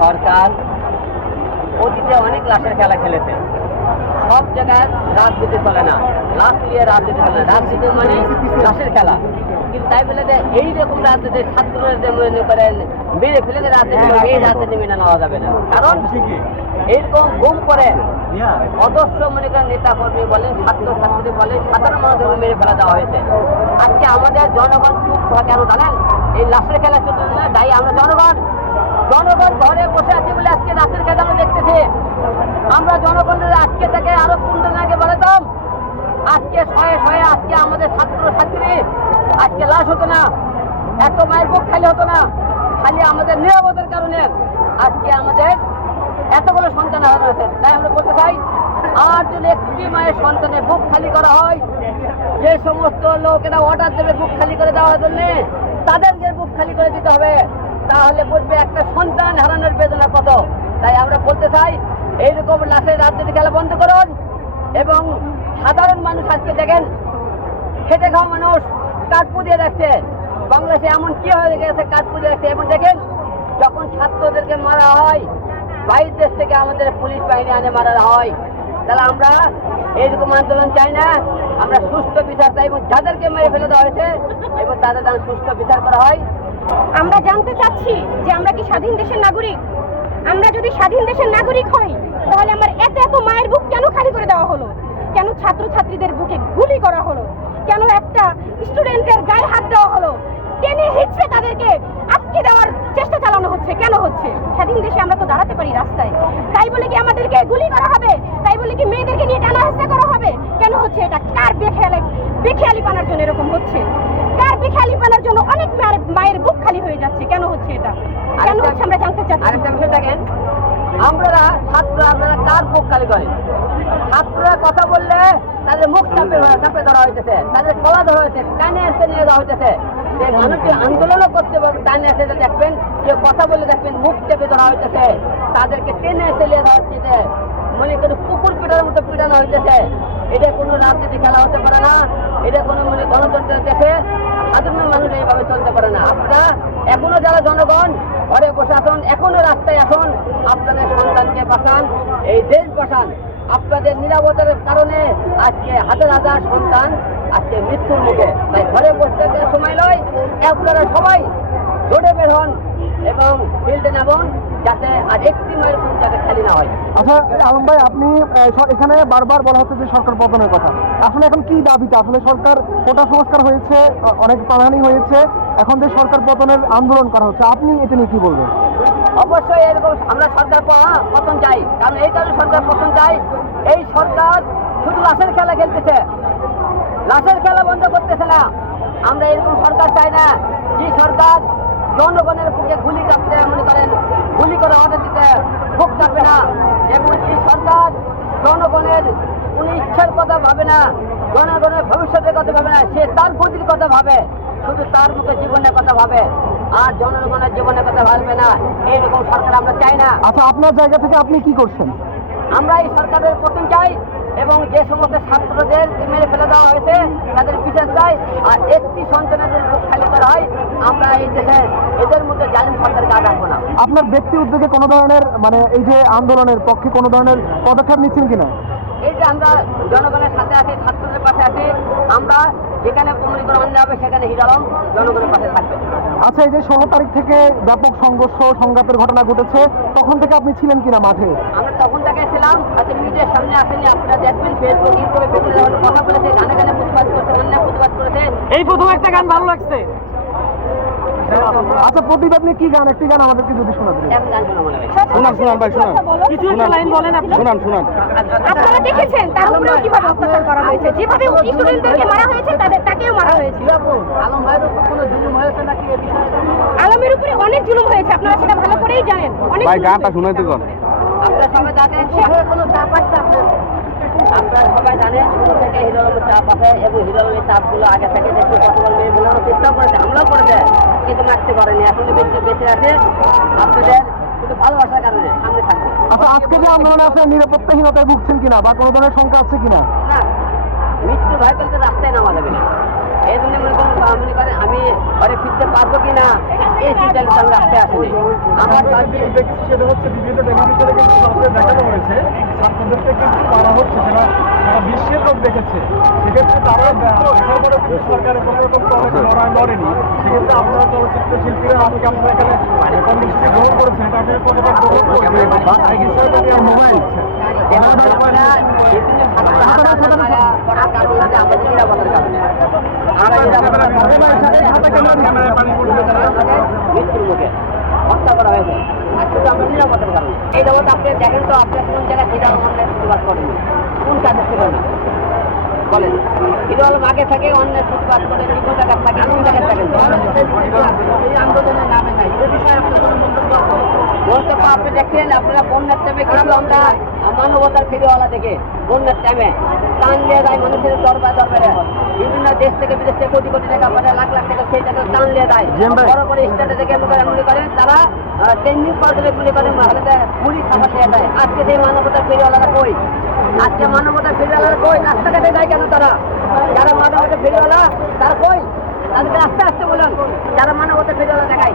সরকার অতীতে অনেক লাশের খেলা খেলেছে। সব জায়গায় রাজনীতি চলে না। লাশ নিয়ে রাজনীতি চলে না। রাজনীতি মানে লাশের খেলা। কিন্তু তাই বলে যে এইরকম রাজনীতি ছাত্রদের মনে করেন, মেরে ফেলে যে রাজনীতি এই রাজনীতি মেনে নেওয়া যাবে না। কারণ এইরকম গুম করে অদর্শ মনে করেন নেতা কর্মী বলেন ছাত্র ছাত্রী বলেন, সাধারণ মানুষদের মেরে ফেলা দেওয়া হয়েছে। আজকে আমাদের জনগণ চুপ কেন জানেন? এই লাশের খেলা চলছে না, তাই আমরা জনগণ জনগণ ঘরে বসে আছে বলে আজকে রাতের খেলা আমরা দেখতেছি। আমরা জনগণের আজকে থেকে আরও পনেরো আগে বলেতাম আজকে শয়ে শয়ে আজকে আমাদের ছাত্র ছাত্রী আজকে লাশ হতো না, এত মায়ের বুক খালি হতো না, খালি আমাদের নিরাপদের কারণে আজকে আমাদের এতগুলো সন্তান হারানো হয়েছে। তাই আমরা বলতে চাই, আর যদি একটি মায়ের সন্তানের বুক খালি করা হয়, যে সমস্ত লোকেরা অর্ডার দেবে বুক খালি করে দেওয়ার জন্য, তাদেরকে বুক খালি করে দিতে হবে। তাহলে বলবে একটা সন্তান হারানোর বেদনা কত? তাই আমরা বলতে চাই, এইরকম লাশের রাজনীতি খেলা বন্ধ করুন এবং সাধারণ মানুষ আজকে দেখেন, খেটে খাওয়া মানুষ কাঠ পুড়িয়ে রাখছে। বাংলাদেশে এমন কি হয়ে গেছে, কাঠ পুড়িয়ে রাখছে? এবং দেখেন, যখন ছাত্রদেরকে মারা হয়, বাইরের দেশ থেকে আমাদের পুলিশ বাহিনী আনে মারা হয়, তাহলে আমরা এইরকম আন্দোলন চাই না। আমরা সুস্থ বিচার চাই এবং যাদেরকে মেরে ফেলে দেওয়া হয়েছে, এবং তাদের সুস্থ বিচার করা হয়। আমরা জানতে চাচ্ছি যে আমরা কি স্বাধীন দেশের নাগরিক? আমরা যদি স্বাধীন দেশের নাগরিক হই, তাহলে আমার এত এত মায়ের বুক কেন খালি করে দেওয়া হলো? কেন ছাত্রছাত্রীদের বুকে গুলি করা হলো? কেন একটা স্টুডেন্টের গায়ে হাত দেওয়া হলো? টেনে হিচড়ে তাদেরকে আটকে দেওয়ার চেষ্টা চালানো হচ্ছে, কেন হচ্ছে? স্বাধীন দেশে আমরা তো দাঁড়াতে পারি রাস্তায়। তাই বলে কি আমাদেরকে গুলি করা হবে? তাই বলে কি মেয়েদেরকে নিয়ে টানা হেঁচড়া করা হবে? কেন হচ্ছে এটা? কার বেখেয়ালি বেখেয়ালি পানার জন্য এরকম হচ্ছে কার বেখেয়ালি পানার জন্য অনেক মায়ের মায়ের বুক খালি হয়ে যাচ্ছে কেন হচ্ছে এটা কেন হচ্ছে আমরা জানতে চাচ্ছি আরেকটা বিষয় দেখেন আমরা ছাত্র কার খালি করেন ছাত্ররা কথা বললে তাদের মুখ চাপে চাপে ধরা হইতেছে। তাদের কলা ধরা হয়েছে টানে এসে নিয়ে দেওয়া হইতেছে। যে মানুষকে আন্দোলনও করতে পারবে টানে এসে দেখবেন, যে কথা বলে দেখবেন মুখ চেপে ধরা হইতেছে। তাদেরকে টেনে এসে নিয়ে দেওয়া হচ্ছে মনে করে কুকুর পিটার মতো পিটানো হইতেছে। এটা কোনো রাজনীতি খেলা হতে পারে না। এটা কোনো মানে গণতন্ত্রের দেশে সাধারণ মানুষ এইভাবে চলতে পারে না। আপনারা এখনও যারা জনগণ, ঘরে আসুন এখনও রাস্তায় আসুন, আপনাদের সন্তানকে বাঁচান, এই দেশ বাঁচান। আপনাদের নিরাপত্তার কারণে আজকে হাজার হাজার সন্তান আজকে মৃত্যুর মুখে। তাই ঘরে বসে থাকতে সময় নয় আপনারা সবাই জোরে বের হন এবং ফিল্ডে নামুন, যাতে আর একটি মায়ের বুক না হয় আচ্ছা আলম ভাই আপনি এখানে বারবার বলা হচ্ছে যে সরকার পতনের কথা। আসলে এখন কি দাবিতে? আসলে সরকার কোটা সংস্কার হয়েছে অনেক প্রাণহানি হয়েছে। এখন যে সরকার পতনের আন্দোলন করা হচ্ছে আপনি এটা নিয়ে কি বলবেন? অবশ্যই এরকম আমরা সরকার পতন চাই। কারণ এই কারণে সরকার পতন চাই। এই সরকার শুধু লাশের খেলা খেলতেছে। লাশের খেলা বন্ধ করতেছে না। আমরা এরকম সরকার চাই না। যে সরকার জনগণের বুকে গুলি কাঁপতে মনে করেন গুলি করে অর্ডার দিতে বুক কাঁপে না এবং এই সরকার জনগণের কোনো ইচ্ছার কথা ভাবে না জনগণের ভবিষ্যতের কথা ভাবে না সে তার গতির কথা ভাবে শুধু তার মুখে জীবনের কথা ভাবে আর জনগণের জীবনের কথা ভাববে না এইরকম সরকার আমরা চাই না। আচ্ছা আপনার জায়গা থেকে আপনি কি করছেন? আমরা এই সরকারের পতন চাই এবং যে সমস্ত ছাত্রদের মেরে ফেলে দেওয়া হয়েছে তাদের বিচার চাই আর একটি সন্তানের যদি খালি করা হয় আমরা এই দেশে এদের মধ্যে জালিম সরকারকে আর রাখব না। আপনার ব্যক্তি উদ্যোগে কোনো ধরনের মানে এই যে আন্দোলনের পক্ষে কোনো ধরনের পদক্ষেপ নিচ্ছেন কিনা? এই যে আমরা জনগণের সাথে আছি ছাত্রদের পাশে আছি আমরা যেখানে মনে হবে সেখানে হিরালম জনগণের পাশে থাকবে। আচ্ছা এই যে ষোলো তারিখ থেকে ব্যাপক সংঘর্ষ সংঘাতের ঘটনা ঘটেছে তখন থেকে আপনি ছিলেন কিনা মাঠে? আমরা তখন থেকে ছিলাম আচ্ছা মিডিয়ার সামনে আসেনি আপনারা দেখবেন ফেসবুক ইউটিউবে বিভিন্ন ধরনের কথা বলেছে গানে গানে প্রতিবাদ করেছে অন্যায় প্রতিবাদ করেছে। এই প্রথম একটা গান ভালো লাগছে। আচ্ছা প্রতিবাদ নিয়ে কি গান? একটি গান আমাদেরকে যদি শোনান, শোনান ভাই, শোনান। কিছু একটা লাইন বলেন আপনি। শোনান শোনান। আপনারা দেখেছেন তার উপরেও কীভাবে অত্যাচার করা হয়েছে? যেভাবে স্টুডেন্টদেরকে মারা হয়েছে তাদের তাকেও মারা হয়েছে। আলম ভাইয়ের উপর কোনো জুলুম হয়েছে নাকি এ বিষয়ে? আলমের উপরে অনেক জুলুম হয়েছে আপনারা সেটা ভালো করেই জানেন। অনেক ভাই গানটা। শুনাইতে কর আপনারা সবাই জানেন সেভাবে কোনো চাপ আছে আপনার আপনারা সবাই জানেন শুরু থেকে হিরোর চাপ আছে এবং হিরোর এই চাপগুলো আগে থেকে দেখতে কতবার মেয়ে চেষ্টাও করেছে করেছে। কিন্তু মারতে পারেনি এখনও বেঁচে বেঁচে আছে আপনাদের শুধু ভালোবাসার কারণে সামনে থাকবে। আচ্ছা আজকে যে আন্দোলনে আছে নিরাপত্তাহীনতায় ভুগছেন কিনা বা কোনো ধরনের শঙ্কা আছে কিনা? না মৃত্যু ভয় করতে রাস্তায় নামা যাবে না। এই জন্য মনে করুন মনে করেন আমি ঘরে ফিরতে পারব কি না এই চিন্তাটা আমি রাস্তায় আসিনি। আমার কাছে সেটা হচ্ছে বিভিন্ন টেলিভিশনে কিন্তু দেখানো হয়েছে ছাত্রদেরকে কিন্তু মারা হচ্ছে সেটা সারা বিশ্বের লোক দেখেছে। সেক্ষেত্রে তারা দেখার পরে কিন্তু সরকারের কোনো রকম কোনো লড়াই লড়েনি। সেক্ষেত্রে আপনারা চলচ্চিত্র শিল্পীরা আজকে আপনারা এখানে কর্মসূচি গ্রহণ করেছেন। এটা কতটা গ্রহণ করছেন? বা এই বিষয়টা নিয়ে মোবাইল নিরাপত্তার নিরাপত্তার হত্যা করা হয়েছে আর শুধু আমরা নিরাপত্তার কারণে এই জগৎ আপনি দেখেন তো আপনার কোন জায়গায় অন্যের প্রতিবাদ করেন কোন কাজে ছিল না। বলেন হিরো আলম আগে থেকে অন্যের জায়গায় থাকে কোন জায়গায় থাকেন এই আন্দোলনের নামে নাই। এ বিষয়ে আপনার কোনো মন্তব্য আছে? আপনি দেখেন আপনারা বন্যার টাইমে আমরা মানবতার ফিরেওয়ালা দেখে বন্যার টাইমে। টান দিয়ে দেয় মানুষের দরবার দরবারে বিভিন্ন দেশ থেকে বিদেশ থেকে কোটি কোটি টাকা পাঠায় লাখ লাখ দিয়ে। বড় বড় থেকে তারা ট্রেনিং দেয়। আজকে সেই মানবতার ফিরেওয়ালারা কই? আজকে মানবতার ফিরেওয়ালারা কই? রাস্তাঘাটে যায় কেন তারা? যারা মানবতা ফিরেওয়ালা তারা কই? তাদেরকে আস্তে আস্তে বলুন যারা মানবতা ফিরেওয়ালা দেখায়।